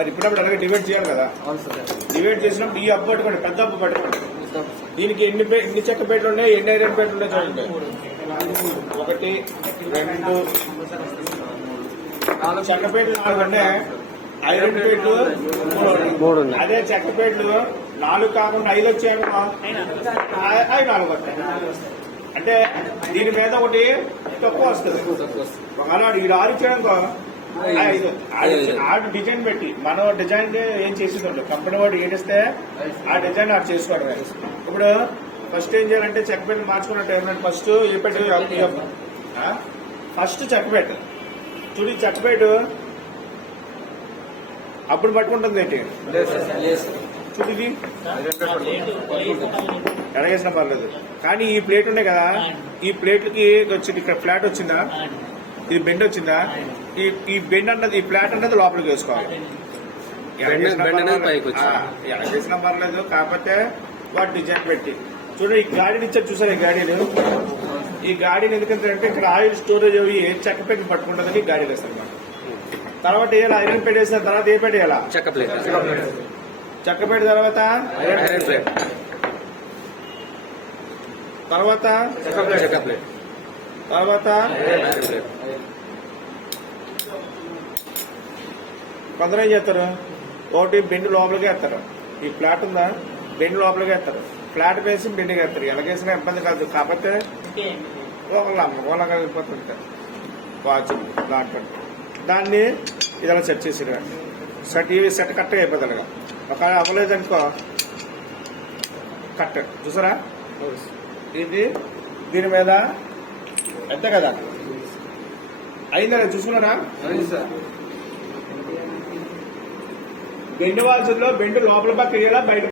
మరి ఇప్పుడప్పుడు అలాగే డివైడ్ చేయాలి కదా. డివైడ్ చేసినప్పుడు ఈ అప్పు పట్టుకోండి, పెద్ద అప్పు పట్టుకోండి. దీనికి ఎన్ని చెక్క పేట్లు ఉన్నాయి, ఎన్ని ఐరన్ పేట్లు ఉన్నాయి చూడండి. 1 2 4 చెక్క పేట్లు 4 అంటే ఐరన్ పేట్లు 3. అదే చెక్క పేట్లు 4 కాకుండా 5 వచ్చాయనుకో అవి 4 వస్తాయి. అంటే దీని మీద ఒకటి తక్కువ వస్తుంది. అలాంటి ఈ 6 ఇచ్చాడనుకో 5. ఆడు డిజైన్ పెట్టి మనం డిజైన్ ఏం చేసేదండి, కంపెనీ వాడు ఏడిస్తే ఆ డిజైన్ ఆడు చేసుకోవడం. ఇప్పుడు ఫస్ట్ ఏం చేయాలంటే చెక్క పెట్టి మార్చుకున్నట్టు ఏమంటే ఫస్ట్ ఏ పెట్టి ఫస్ట్ చెక్క పెట్టు చూడు. చెక్క పెట్టు అప్పుడు పట్టుకుంటుంది ఏంటి చూడు. ఇది ఎడగేసినా పర్లేదు, కానీ ఈ ప్లేట్ ఉన్నాయి కదా, ఈ ప్లేట్లకి వచ్చింది ఇక్కడ ఫ్లాట్ వచ్చిందా, ఇది బెండ్ వచ్చిందా, ఈ బెండ్ అన్నది ఈ ఫ్లాట్ అన్నది లోపలికి వేసుకోవాలి. ఎడగేసినా పర్లేదు, కాకపోతే వాడు డిజైన్ పెట్టి చూడు. ఈ గాడిని ఇచ్చారు చూసారు, ఈ గాడిని ఎందుకంటే ఇక్కడ ఆయిల్ స్టోరేజ్ అవి చెక్క పెట్టి పట్టుకుంటుందని గాడీలు వేస్తారు మనం. తర్వాత వేయాలి ఐరన్ ప్లేట్ వేసిన తర్వాత ఏ ప్లేట్ వేయాలా, చెక్క ప్లేట్ తర్వాత ఐరన్ ప్లేట్ తర్వాత కొందరు ఏం చేస్తారు, ఒకటి బెండ్ లోపలికి వేస్తారు. ఈ ఫ్లాట్ ఉందా, బెండ్ లోపలికి వేస్తారు, ఫ్లాట్ వేసి బెండ్కి వేస్తారు. ఎలాగేసినా ఇబ్బంది కాదు, కాకపోతే ఒకళ్ళు వెళ్ళిపోతుంటారు వాచ్ దాంట్లో. దాన్ని ఇలా సెట్ చేసి సెట్ కరెక్ట్గా అయిపోతుంది. ఒకవేళ అవ్వలేదనుకో కట్ చూసారా, ఇది దీని మీద ఎంత కదా అయిందా చూసుకున్నారా. బెండ్ వాల్సుల్లో బెండ్ లోపల పక్క బయట